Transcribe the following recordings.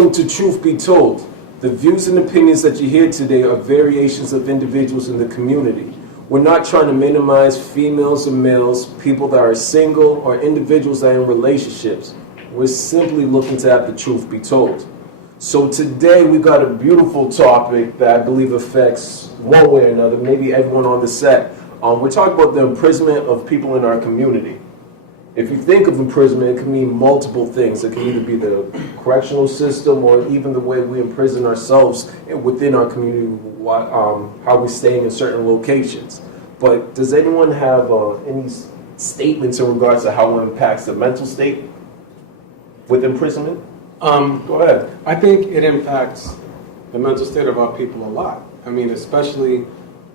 Welcome to Truth Be Told. The views and opinions that you hear today are variations of individuals in the community. We're not trying to minimize females or males, people that are single, or individuals that are in relationships. We're simply looking to have the truth be told. So today we got a beautiful topic that I believe affects one way or another, maybe everyone on the set. We're talking about the imprisonment of people in our community. If you think of imprisonment, it can mean multiple things. It can either be the correctional system or even the way we imprison ourselves within our community, how we're staying in certain locations. But does anyone have any statements in regards to how it impacts the mental state with imprisonment? Go ahead. I think it impacts the mental state of our people a lot. I mean, especially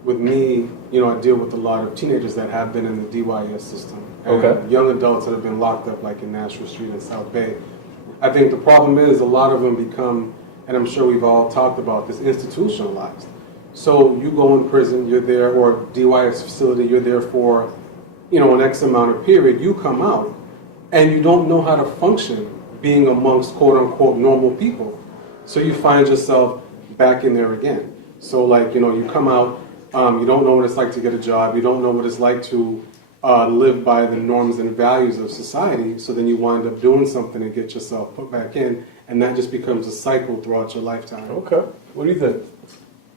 with me, I deal with a lot of teenagers that have been in the DYS system. And young adults that have been locked up like in Nashville Street and South Bay. I think the problem is a lot of them become, and I'm sure we've all talked about this, institutionalized. So you go in prison, you're there, or DYS facility, you're there for, an X amount of period, you come out, and you don't know how to function being amongst quote unquote normal people. So you find yourself back in there again. So you come out, you don't know what it's like to get a job, you don't know what it's like to live by the norms and values of society, so then you wind up doing something and get yourself put back in, and that just becomes a cycle throughout your lifetime. Okay. What do you think?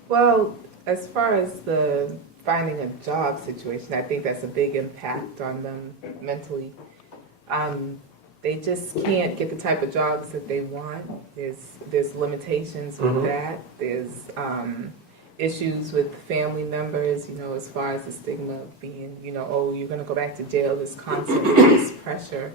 Well, as far as the finding a job situation, I think that's a big impact on them mentally. They just can't get the type of jobs that they want. There's limitations with that. There's issues with family members, as far as the stigma of being, oh, you're going to go back to jail, this constant this pressure.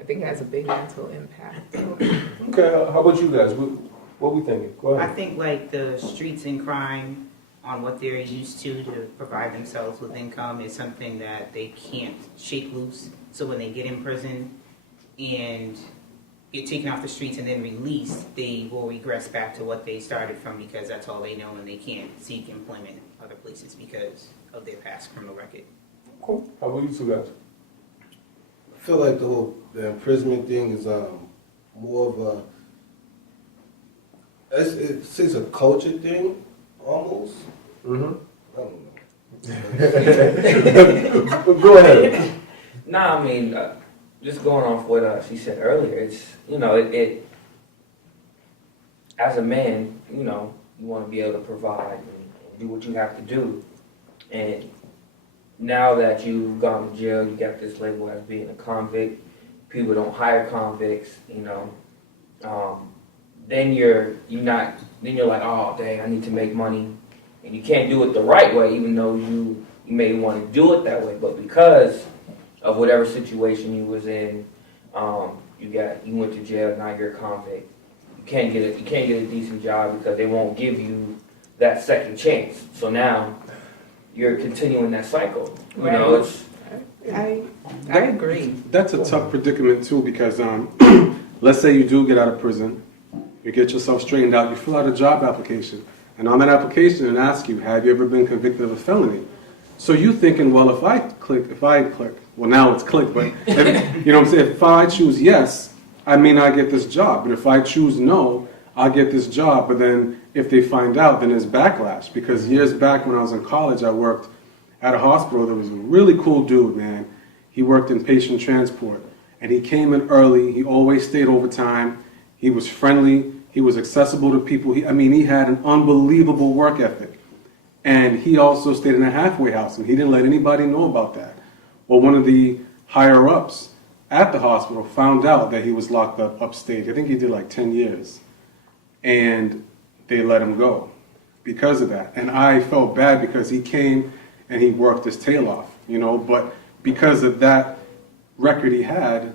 I think it has a big mental impact. Okay, how about you guys? What are we thinking? Go ahead. I think the streets and crime on what they're used to provide themselves with income is something that they can't shake loose. So when they get in prison and get taken off the streets and then released, they will regress back to what they started from because that's all they know, and they can't seek employment other places because of their past criminal record. Cool. How about you two guys? I feel like the imprisonment thing is more of it's a culture thing almost. Mm-hmm. I don't know. Go ahead. Nah, I mean, just going off what she said earlier, it's, it as a man, you want to be able to provide and do what you have to do. And now that you've gone to jail, you got this label as being a convict. People don't hire convicts, then you're like, oh, dang, I need to make money. And you can't do it the right way, even though you may want to do it that way. But because of whatever situation you was in, you went to jail, now you're a convict. You can't get a decent job because they won't give you that second chance. So now you're continuing that cycle. I agree. That's a tough predicament too, because let's say you do get out of prison, you get yourself straightened out, you fill out a job application, and on that application it asks you, have you ever been convicted of a felony? So you thinking, well, if I click, well, now it's click, but if I choose yes, I may not get this job. But if I choose no, I'll get this job. But then if they find out, then there's backlash. Because years back when I was in college, I worked at a hospital. There was a really cool dude, man. He worked in patient transport. And he came in early. He always stayed overtime. He was friendly. He was accessible to people. He had an unbelievable work ethic. And he also stayed in a halfway house, and he didn't let anybody know about that. Well, one of the higher-ups at the hospital found out that he was locked up upstate. I think he did like 10 years. And they let him go because of that. And I felt bad because he came and he worked his tail off, but because of that record he had,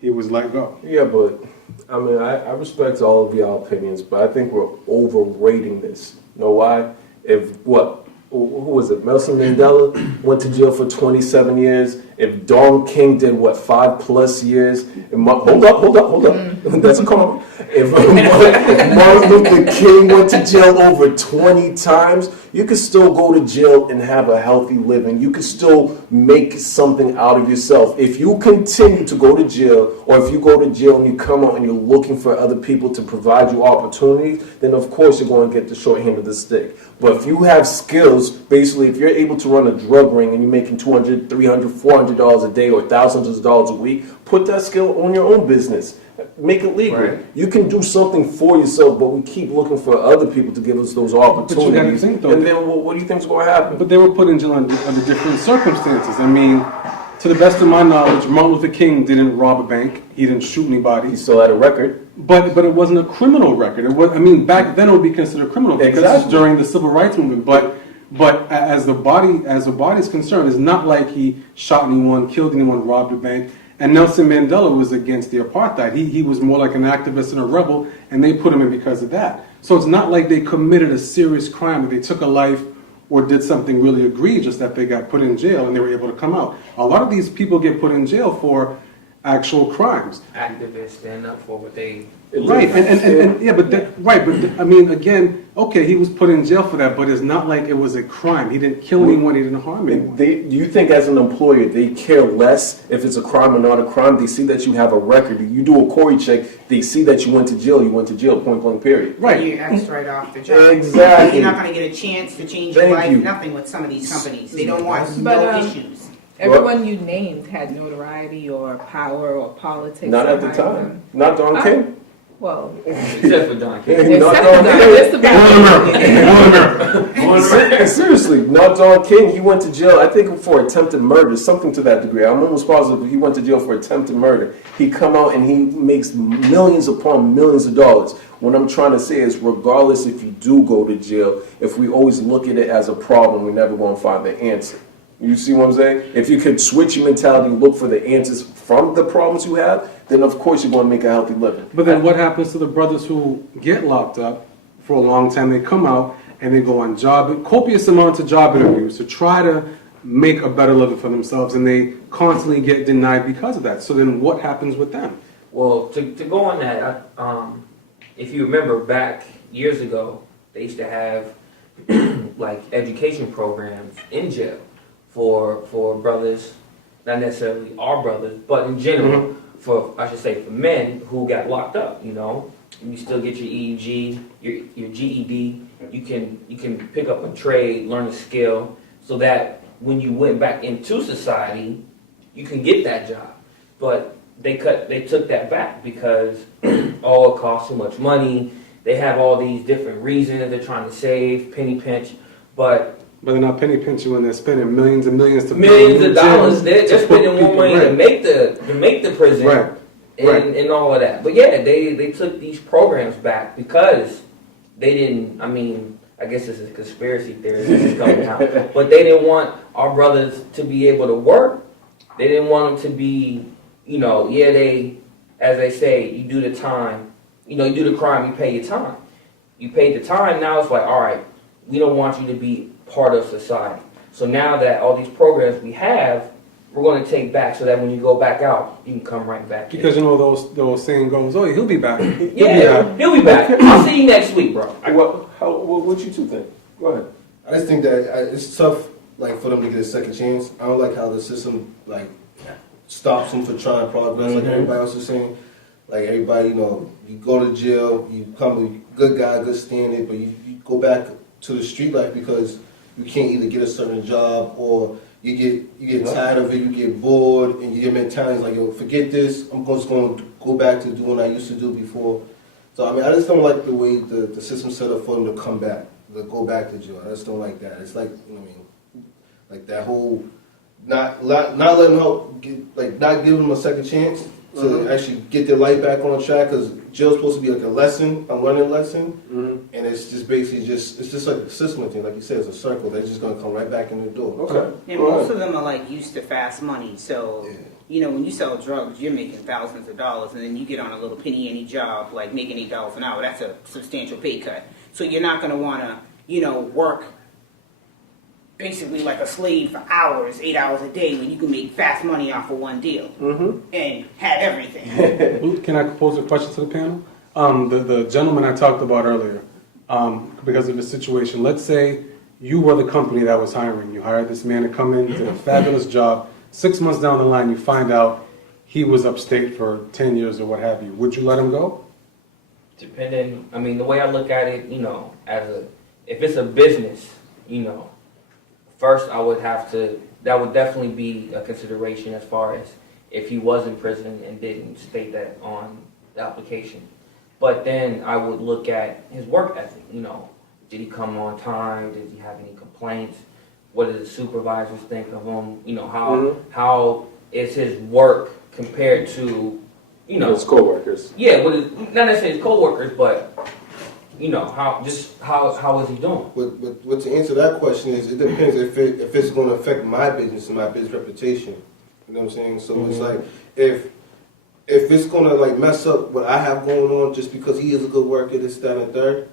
he was let go. Yeah, but I respect all of y'all opinions, but I think we're overrating this. You know why? Who was it? Nelson Mandela went to jail for 27 years, If Don King did what 5+ years, hold up, that's a call. If Martin Luther King went to jail over 20 times, you can still go to jail and have a healthy living. You can still make something out of yourself. If you continue to go to jail, or if you go to jail and you come out and you're looking for other people to provide you opportunities, then of course you're going to get the short end of the stick. But if you have skills, basically if you're able to run a drug ring and you're making $200, $300, $400 a day or thousands of dollars a week, put that skill on your own business. Make it legal. Right. You can do something for yourself, but we keep looking for other people to give us those opportunities. think, though, and then what do you think is going to happen? But they were put in jail under different circumstances. I mean, to the best of my knowledge, Martin Luther King didn't rob a bank. He didn't shoot anybody. He still had a record. But it wasn't a criminal record. It was, I mean, back then it would be considered criminal because Exactly. it's during the civil rights movement. But as the body is concerned, it's not like he shot anyone, killed anyone, robbed a bank. And Nelson Mandela was against the apartheid. He was more like an activist and a rebel, and they put him in because of that. So it's not like they committed a serious crime, that they took a life or did something really egregious that they got put in jail and they were able to come out. A lot of these people get put in jail for actual crimes. Activists stand up for what they Right, and yeah, but I mean, again, okay, he was put in jail for that, but it's not like it was a crime. He didn't kill anyone, he didn't harm anyone. Do you think as an employer they care less if it's a crime or not a crime? They see that you have a record. You do a Corey check, they see that you went to jail, point blank, period. Right. You asked right off the job. Exactly. You're not going to get a chance to change your Thank life, you. nothing with some of these companies. They don't want But, no issues. Everyone you named had notoriety or power or politics. Not at the behind time. them. Not Don King. Well, except for Don King. Not except Don for King. just about. Seriously, not Don King. He went to jail, I think, for attempted murder, something to that degree. I'm almost positive he went to jail for attempted murder. He come out and he makes millions upon millions of dollars. What I'm trying to say is, regardless if you do go to jail, if we always look at it as a problem, we're never going to find the answer. You see what I'm saying? If you could switch your mentality, look for the answers from the problems you have, then of course you're going to make a healthy living. But then what happens to the brothers who get locked up for a long time? They come out and they go on copious amounts of job interviews to try to make a better living for themselves, and they constantly get denied because of that. So then what happens with them? Well, to go on that, if you remember back years ago, they used to have like education programs in jail for brothers, not necessarily our brothers, but in general, for men who got locked up. You know, you still get your EEG, your GED. You can pick up a trade, learn a skill, so that when you went back into society, you can get that job. But they took that back because it costs too much money. They have all these different reasons they're trying to save, penny pinch, but they're not penny pinching when they're spending millions and millions to millions of dollars. They're spending more money to make the prison and all of that. But yeah, they took these programs back because they didn't. I mean, I guess this is a conspiracy theory that's coming out, but they didn't want our brothers to be able to work. They didn't want them to be, they, as they say, you do the time, you do the crime, you pay your time. You paid the time. Now it's like, all right, we don't want you to be part of society. So now that all these programs we have, we're going to take back so that when you go back out, you can come right back. Because those saying goes, oh, he'll be back. He'll be back. I'll see you next week, bro. What you two think? Go ahead. I just think that it's tough, like, for them to get a second chance. I don't like how the system, like, stops them for trying progress, like everybody else is saying. Like, everybody, you go to jail, you become a good guy, good standard, but you go back to the street life because you can't either get a certain job or you get tired of it, you get bored, and your mentality is like, yo, forget this, I'm just going to go back to doing what I used to do before. So, I mean, I just don't like the way the system's set up for them to come back, to go back to jail. I just don't like that. It's like, like that whole, not letting them help, not giving them a second chance to actually get their life back on track, because jail's supposed to be like a learning lesson, and it's just basically it's just like a system thing, like you said, it's a circle. They're just gonna come right back in the door. Okay. And most of them are like used to fast money, so when you sell drugs, you're making thousands of dollars, and then you get on a little penny ante job, like making $8 an hour. That's a substantial pay cut. So you're not gonna wanna, work basically like a slave for hours, 8 hours a day, when you can make fast money off of one deal and have everything. Can I pose a question to the panel? The gentleman I talked about earlier, because of the situation, let's say you were the company that was hiring. You hired this man to come in, did a fabulous job. 6 months down the line, you find out he was upstate for 10 years or what have you. Would you let him go? Depending, I mean, the way I look at it, if it's a business, first I would have to, that would definitely be a consideration as far as if he was in prison and didn't state that on the application. But then I would look at his work ethic, did he come on time? Did he have any complaints? What do the supervisors think of him? How is his work compared to, His coworkers. Yeah, not necessarily his coworkers, but how is he doing? But to answer that question is, it depends if it's going to affect my business and my business reputation. You know what I'm saying? So it's like if it's going to like mess up what I have going on just because he is a good worker, this, that, and third,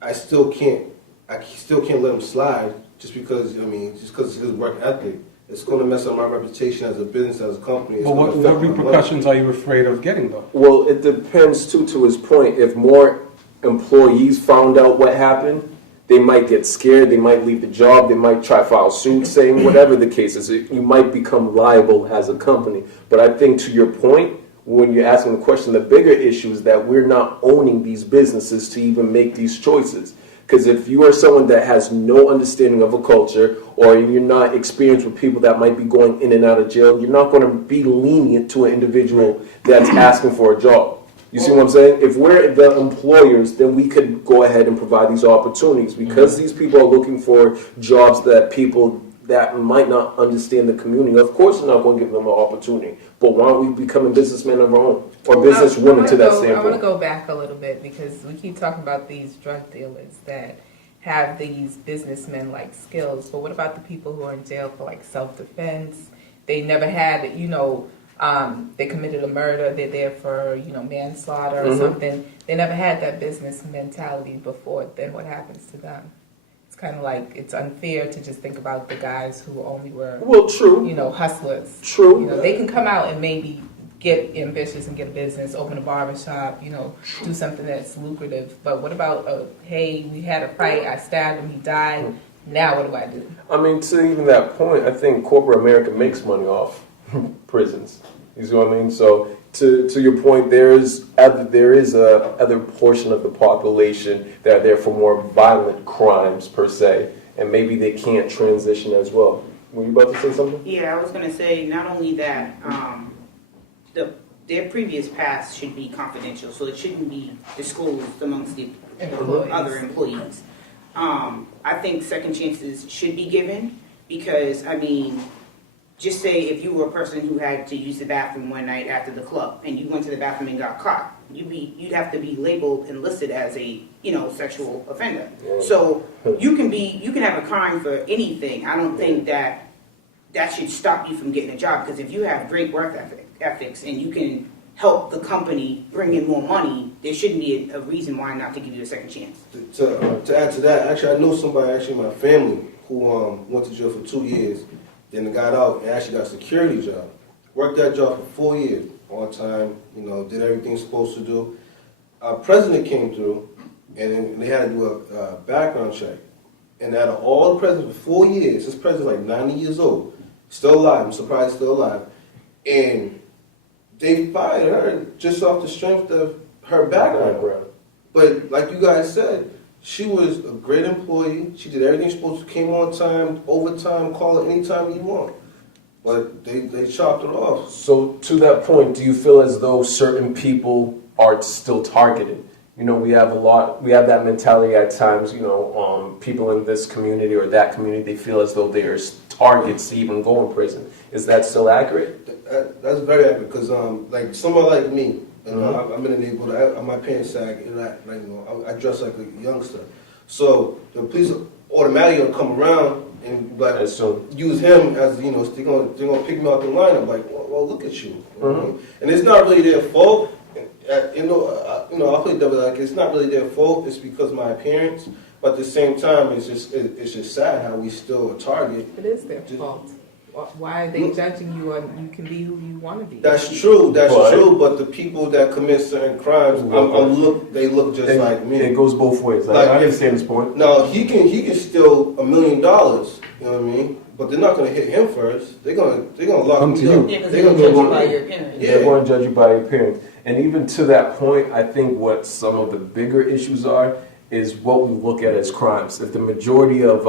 I still can't let him slide just because it's his work ethic. It's going to mess up my reputation as a business, as a company. It's But gonna what affect my repercussions are you afraid of getting, though? Well, it depends, too, to his point. If more employees found out what happened, they might get scared, they might leave the job, they might try to file suit, saying whatever the case is. You might become liable as a company. But I think to your point, when you're asking the question, the bigger issue is that we're not owning these businesses to even make these choices. Because if you are someone that has no understanding of a culture, or you're not experienced with people that might be going in and out of jail, you're not going to be lenient to an individual that's asking for a job. You see what I'm saying? If we're the employers, then we could go ahead and provide these opportunities. Because these people are looking for jobs that people that might not understand the community, of course we're not going to give them an opportunity. But why aren't we becoming businessmen of our own? Or businesswomen to that standpoint? I want to go back a little bit because we keep talking about these drug dealers that have these businessmen-like skills. But what about the people who are in jail for like self-defense? They never had, they committed a murder. They're there for, manslaughter or something. They never had that business mentality before. Then what happens to them? It's kind of like it's unfair to just think about the guys who only were, true. Hustlers. True. They can come out and maybe get ambitious and get a business, open a barbershop, do something that's lucrative. But what about, hey, we had a fight, I stabbed him, he died. Now what do I do? I mean, to even that point, I think corporate America makes money off prisons. You see what I mean? So to your point, there is a other portion of the population that are there for more violent crimes per se, and maybe they can't transition as well. Were you about to say something? Yeah, I was going to say not only that, their previous past should be confidential, so it shouldn't be disclosed amongst the other employees. I think second chances should be given because, just say if you were a person who had to use the bathroom one night after the club and you went to the bathroom and got caught, you'd have to be labeled and listed as a sexual offender. So you can have a crime for anything. I don't think that should stop you from getting a job because if you have great work ethics and you can help the company bring in more money, there shouldn't be a reason why not to give you a second chance. To add to that, actually I know somebody in my family who went to jail for 2 years. Then got out and actually got a security job. Worked that job for 4 years, on time, did everything supposed to do. Our president came through, and then they had to do a background check. And out of all the presidents for 4 years, this president's like 90 years old, still alive, I'm surprised still alive. And they fired her just off the strength of her background. But like you guys said, she was a great employee. She did everything she supposed to. Came on time, overtime, call her anytime you want. But they chopped her off. So to that point, do you feel as though certain people are still targeted? We have that mentality at times. People in this community or that community, they feel as though they are targets to even go in prison. Is that still accurate? That's very accurate because like someone like me. I'm in the neighborhood. My pants sag, and I dress like a youngster. So the police automatically gonna come around and use him as they're gonna pick me out the lineup. Like, well, look at you. And it's not really their fault. I play devil like it's not really their fault. It's because of my appearance. But at the same time, it's just sad how we still a target. It is their fault. Why are they judging you on you can be who you want to be? That's true. That's true. But the people that commit certain crimes, they look just like me. It goes both ways. Like, I understand this point. No, he can steal $1 million. You know what I mean? But they're not going to hit him first. They're gonna lock Come him to up. you. Yeah, because They're they're gonna gonna judge you go by your appearance. Yeah. They're going to judge you by your appearance. And even to that point, I think what some of the bigger issues are is what we look at as crimes. If the majority of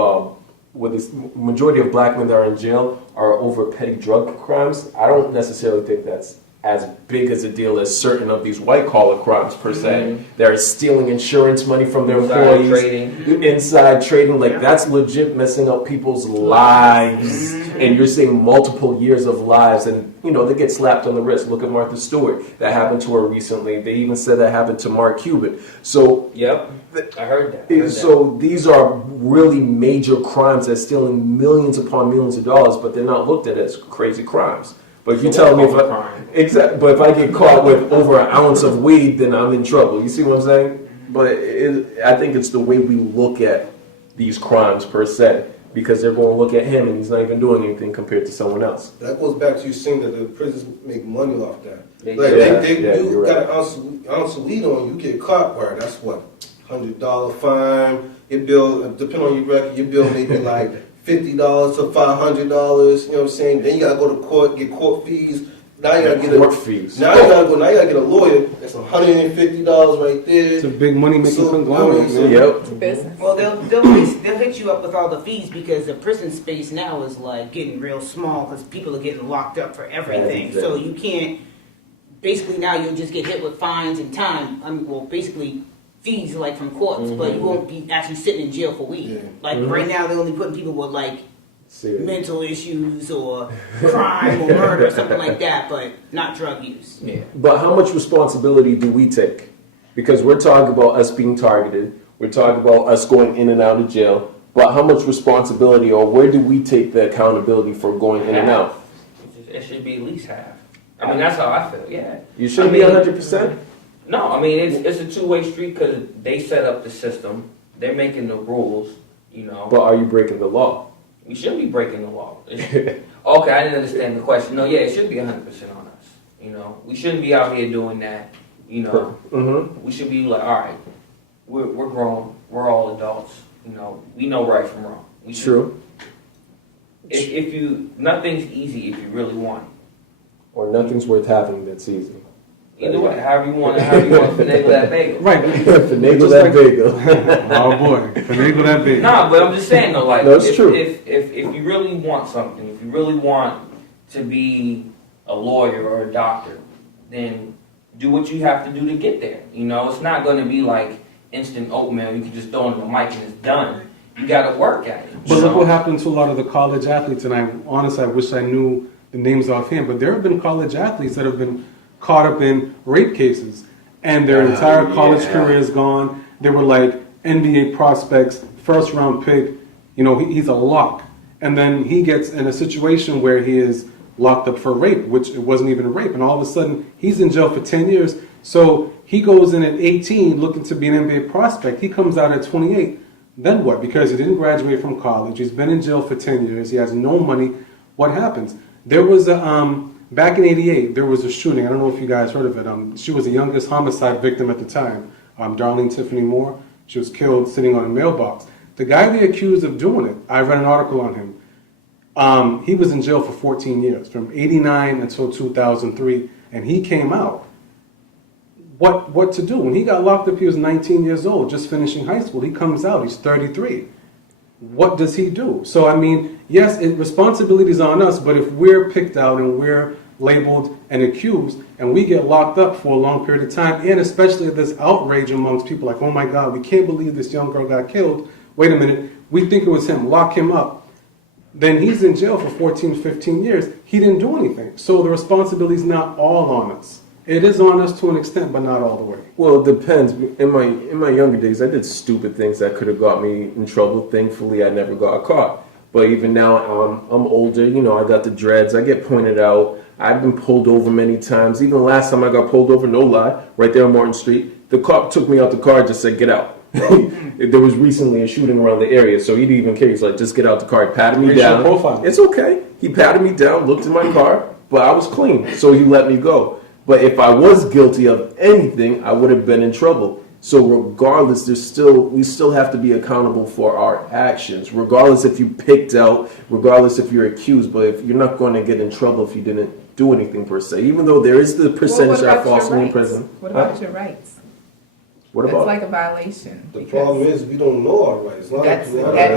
black men that are in jail are over petty drug crimes, I don't necessarily think that's as big as a deal as certain of these white collar crimes per se. They're stealing insurance money from their Inside employees, inside trading, like that's legit messing up people's lives. And you're seeing multiple years of lives, and they get slapped on the wrist. Look at Martha Stewart. That happened to her recently. They even said that happened to Mark Cuban. So Yep, I heard that. so these are really major crimes that's stealing millions upon millions of dollars, but they're not looked at as crazy crimes. But if you tell me but if I get caught with over an ounce of weed, then I'm in trouble. You see what I'm saying? But I think it's the way we look at these crimes per se, because they're going to look at him and he's not even doing anything compared to someone else. That goes back to you saying that the prisons make money off that. They Like do. you got right. an ounce of weed on you, get caught. Where that's what $100 fine. Your bill, depending on your record, your bill may be like $50 to $500. You know what I'm saying? Then you gotta go to court, get court fees. Now you gotta get Court fees. Now you gotta get a lawyer. That's $150 right there. It's a big money making So, conglomerate. so- man. Yep. It's a business. Well, they'll hit you up with all the fees because the prison space now is like getting real small because people are getting locked up for everything. Everything. So you can't. Basically, now you'll just get hit with fines and time. Basically fees like from courts, but you won't be actually sitting in jail for weed. Yeah. Like right now, they're only putting people with like See it. mental issues or crime or murder or something like that, but not drug use. Yeah. But how much responsibility do we take? Because we're talking about us being targeted. We're talking about us going in and out of jail. But how much responsibility, or where do we take the accountability for going in and out? It should be at least half. I mean, that's how I feel. Yeah. You shouldn't be 100%. No, I mean it's a two-way street because they set up the system. They're making the rules. But are you breaking the law? We shouldn't be breaking the law. Okay, I didn't understand the question. No, yeah, it should be 100% on us. We shouldn't be out here doing that. Mm-hmm. We should be like, all right, we're grown. We're all adults. We know right from wrong. We should- True. If nothing's easy if you really want it. Or nothing's worth having that's easy. Either way, however you want to finagle that bagel. Right. Finagle that bagel. Oh boy, finagle that big. Nah, but I'm just saying though, like, No, it's if, true. if you really want something, if you really want to be a lawyer or a doctor, then do what you have to do to get there. It's not going to be like instant oatmeal. You can just throw in the mic and it's done. You got to work at it. But look what happened to a lot of the college athletes, and I wish I knew the names offhand, but there have been college athletes that have been caught up in rape cases, and their entire college career is gone. They were like NBA prospects, first round pick. He's a lock, and then he gets in a situation where he is locked up for rape, which it wasn't even a rape, and all of a sudden he's in jail for 10 years. So he goes in at 18 looking to be an NBA prospect. He comes out at 28. Then what? Because he didn't graduate from college, he's been in jail for 10 years, he has no money. What happens? There was back in '88, there was a shooting. I don't know if you guys heard of it. She was the youngest homicide victim at the time, Darlene Tiffany Moore. She was killed sitting on a mailbox. The guy they accused of doing it, I read an article on him. He was in jail for 14 years, from '89 until 2003, and he came out. What to do? When he got locked up, he was 19 years old, just finishing high school. He comes out, he's 33. What does he do? So, I mean, yes, responsibility is on us, but if we're picked out and we're labeled and accused and we get locked up for a long period of time, and especially if there's outrage amongst people like, oh my God, we can't believe this young girl got killed. Wait a minute, we think it was him, lock him up. Then he's in jail for 14, 15 years. He didn't do anything. So the responsibility is not all on us. It is on us to an extent, but not all the way. Well, it depends. In my younger days, I did stupid things that could have got me in trouble. Thankfully, I never got caught. But even now, I'm older. I got the dreads. I get pointed out. I've been pulled over many times. Even the last time I got pulled over, no lie, right there on Martin Street, the cop took me out the car and just said, get out. There was recently a shooting around the area, so he didn't even care. He's like, just get out the car. He patted me Racial down. profiling. It's okay. He patted me down, looked in my car, but I was clean, so he let me go. But if I was guilty of anything, I would have been in trouble. So regardless, we still have to be accountable for our actions, regardless if you picked out, regardless if you're accused. But if you're not going to get in trouble if you didn't do anything per se, even though there is the percentage that are falsely in prison. What about your rights? What That's about? like a violation. The because problem is we don't know our rights. that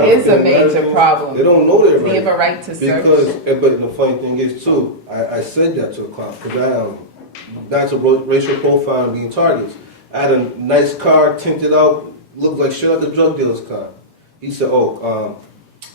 is a major problem. They don't know their Do you have rights. a right to search? But the funny thing is too, I said that to a cop because that's a racial profiling being targets. I had a nice car, tinted out, looked like straight out the drug dealer's car. He said,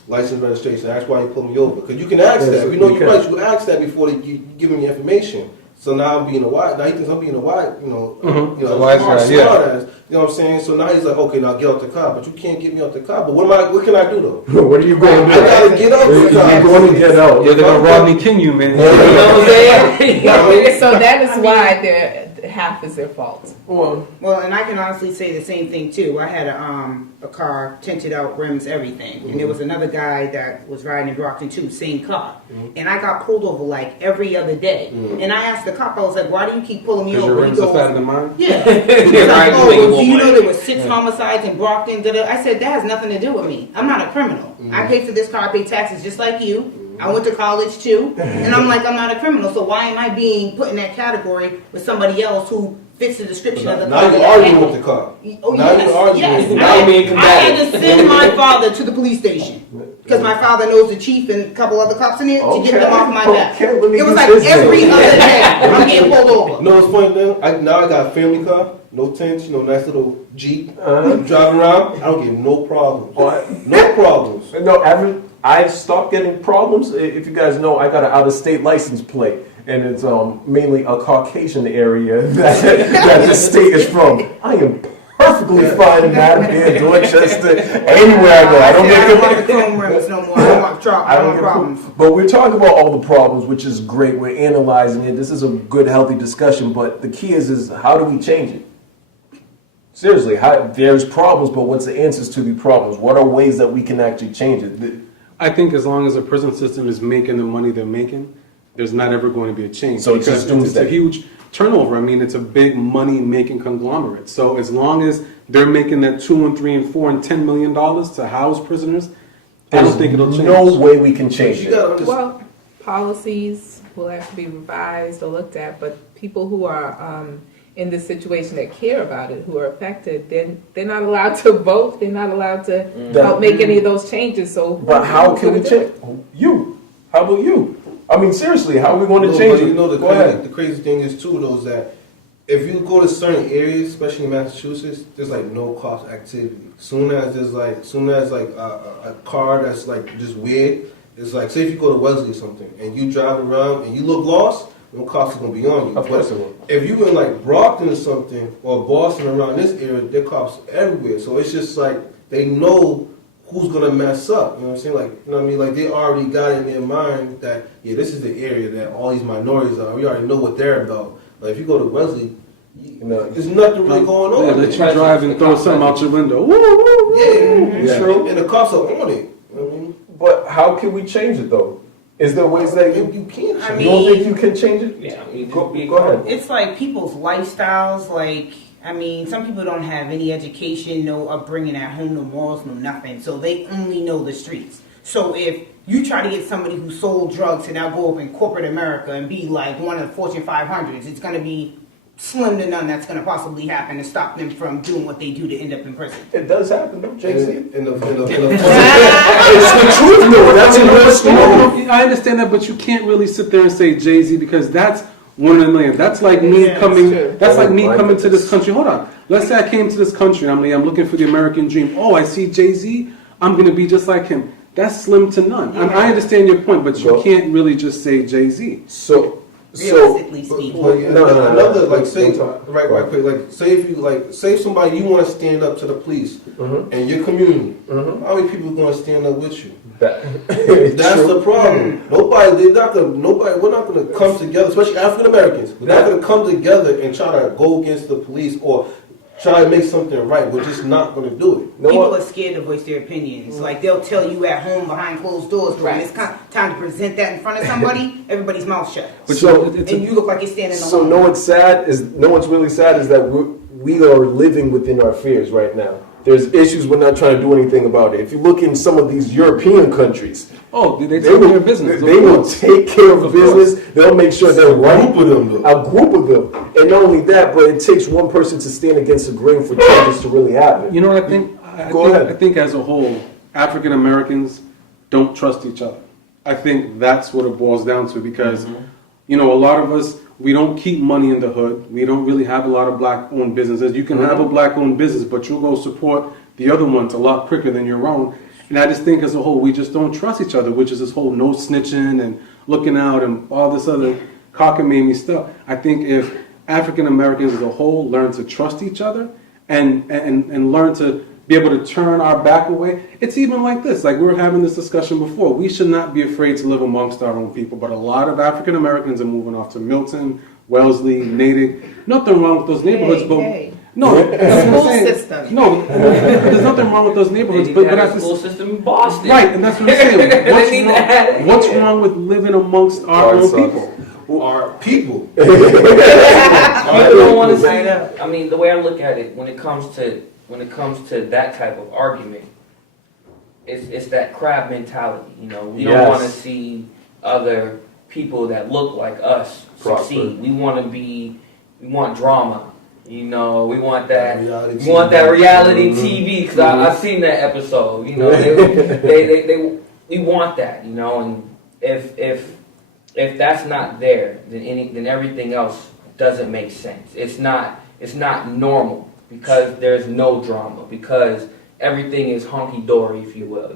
license registration. That's why he pulled me over. Because you can ask that. If you know your rights, you ask that before you give him the information. So now I'm being a white. Now he thinks I'm being a white, wise guy, smart ass. You know what I'm saying? So now he's like, okay, now get out the car. But you can't get me out the car. But what can I do though? What are you going to I do? gotta get out the car. You're going to get out. Yeah, they're gonna Rodney King you, man. You know what I'm saying? So that is why half is their fault. Well, Well, and I can honestly say the same thing too. I had a car, tinted out, rims, everything. And there was another guy that was riding in Brockton too, same car. And I got pulled over like every other day. And I asked the cop, I was like, why do you keep pulling me Because over? your He rims are goes, fatter than mine? yeah. He was like, oh, do you know there were 6 homicides in Brockton? Da-da. I said, that has nothing to do with me. I'm not a criminal. I pay for this car, I pay taxes just like you. I went to college too. And I'm like, I'm not a criminal. So why am I being put in that category with somebody else who fits the description of the car? Now you're arguing with the car. Oh, Now you're arguing. yes. Now you're being I had combative. to send my father to the police station because my father knows the chief and a couple other cops in there to get them off my back. Okay, let me It was do like this every then. other day I'm getting pulled over. You know what's funny then? Now I got a family car, no tents, nice little Jeep. I'm driving around, I don't get no problems. What? No problems. No, I've stopped getting problems. If you guys know, I got an out-of-state license plate, and it's mainly a Caucasian area that this state is from. I am perfectly fine in Madam here, Dorchester, anywhere I go. I don't I don't want the get chrome rims no more. I don't want trouble. I don't want problems. But we're talking about all the problems, which is great. We're analyzing it. This is a good, healthy discussion. But the key is how do we change it? Seriously, there's problems, but what's the answers to the problems? What are ways that we can actually change it? I think as long as the prison system is making the money they're making, there's not ever going to be a change. So it's because just doomsday. it's a huge turnover. I mean, it's a big money-making conglomerate. So as long as they're making that $2 and $3 and $4 and $10 million to house prisoners, I don't think it'll change. No way we can change You it. gotta understand. Well, policies will have to be revised or looked at, but people who are in this situation that care about it, who are affected, they're not allowed to vote. They're not allowed to help make any of those changes. So, But how can we who's gonna change? You? How about you? I mean, seriously, how are we going to No, change but it? you know Go ahead. the crazy thing is too though is that if you go to certain areas, especially in Massachusetts, there's like no cost activity. Soon as a car that's like just weird, it's like say if you go to Wesley or something and you drive around and you look lost, no cops are gonna be on you. Of course it will. If you in like Brockton or something or Boston around this area, there are cops everywhere. So it's just like they know who's gonna mess up. You know what I'm saying? Like, you know what I mean? Like they already got in their mind that yeah, this is the area that all these minorities are. We already know what they're about. Like if you go to Wesley, there's nothing really going on. They let you drive and throw something out your window. Woo, woo, woo. Yeah, True. and the cops are on it. You know what I mean? But how can we change it though? Is there ways that You can't. I you don't mean- think you can change it? Yeah, Go ahead. It's like people's lifestyles. Like, I mean, some people don't have any education, no upbringing at home, no morals, no nothing. So they only know the streets. So if you try to get somebody who sold drugs to now go up in corporate America and be like one of the Fortune 500s, it's going to be slim to none that's going to possibly happen to stop them from doing what they do to end up in prison. It does happen, though, JC. In the It's the truth, though. That's a real story. I understand that, but you can't really sit there and say Jay-Z because that's one in a million. That's like me Yeah, coming. that's true. That's like me My coming to goodness. this country. Hold on. Let's say I came to this country. I'm looking for the American dream. Oh, I see Jay-Z. I'm gonna be just like him. That's slim to none. And I understand your point, but you Well- can't really just say Jay-Z. So, realistically speaking. But yeah, No. another like say Don't talk. right quick, like say if you like say if somebody you want to stand up to the police in your community, how many people are going to stand up with you? That's the problem. We're not gonna come together, especially African Americans. We're not gonna come together and try to go against the police or try to make something right. We're just not gonna do it. People are scared to voice their opinions. Like they'll tell you at home behind closed doors, but when it's time to present that in front of somebody, everybody's mouth shut. But so, And you look like you're standing alone. so no one's really sad is that we are living within our fears right now. There's issues we're not trying to do anything about it. If you look in some of these European countries, They take care of business. They will take care of business. They'll make sure they're right. A group of them, though. A group of them. And not only that, but it takes one person to stand against the grain for changes to really happen. You know what I think? I think as a whole, African Americans don't trust each other. I think that's what it boils down to because, a lot of us, we don't keep money in the hood. We don't really have a lot of black-owned businesses. You can have a black-owned business, but you'll go support the other ones a lot quicker than your own. And I just think as a whole, we just don't trust each other, which is this whole no snitching and looking out and all this other cockamamie stuff. I think if African Americans as a whole learn to trust each other and learn to be able to turn our back away, it's even like this. Like we were having this discussion before. We should not be afraid to live amongst our own people, but a lot of African Americans are moving off to Milton, Wellesley, Natick. Nothing wrong with those neighborhoods, no, that's what I'm School saying. system. No, there's nothing wrong with those neighborhoods, but that's the school system in Boston. right, and that's what I'm saying. What's wrong with living amongst our own people? Our people. People don't want to see. I mean, the way I look at it, when it comes to that type of argument, it's that crab mentality. We don't want to see other people that look like us succeed. We want drama. We want that. We want that reality TV because I've seen that episode. We want that. And if that's not there, then everything else doesn't make sense. It's not normal because there's no drama because everything is hunky dory, if you will.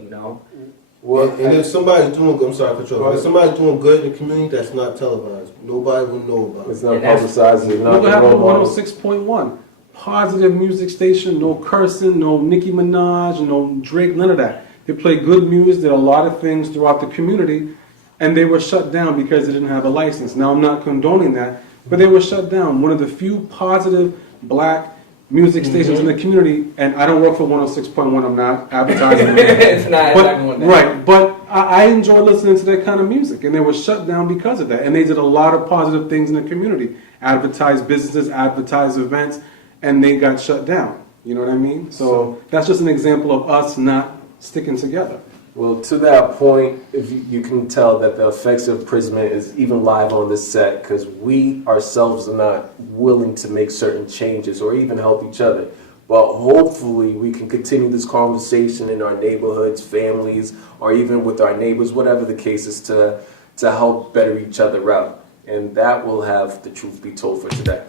Well, and if somebody's doing good, I'm sorry for trouble. If somebody's doing good in the community, that's not televised. Nobody will know about it. It's not publicized. It's not Look what happened to 106.1. Positive music station, no cursing, no Nicki Minaj, no Drake, none of that. They play good music, did a lot of things throughout the community, and they were shut down because they didn't have a license. Now, I'm not condoning that, but they were shut down. One of the few positive black music stations in the community, and I don't work for 106.1, I'm not advertising. It's not right, but I enjoy listening to that kind of music, and they were shut down because of that. And they did a lot of positive things in the community, advertised businesses, advertised events, and they got shut down. You know what I mean? So that's just an example of us not sticking together. Well, to that point, if you can tell that the effects of imprisonment is even live on this set because we ourselves are not willing to make certain changes or even help each other. But hopefully we can continue this conversation in our neighborhoods, families, or even with our neighbors, whatever the case is, to help better each other out. And that will have the truth be told for today.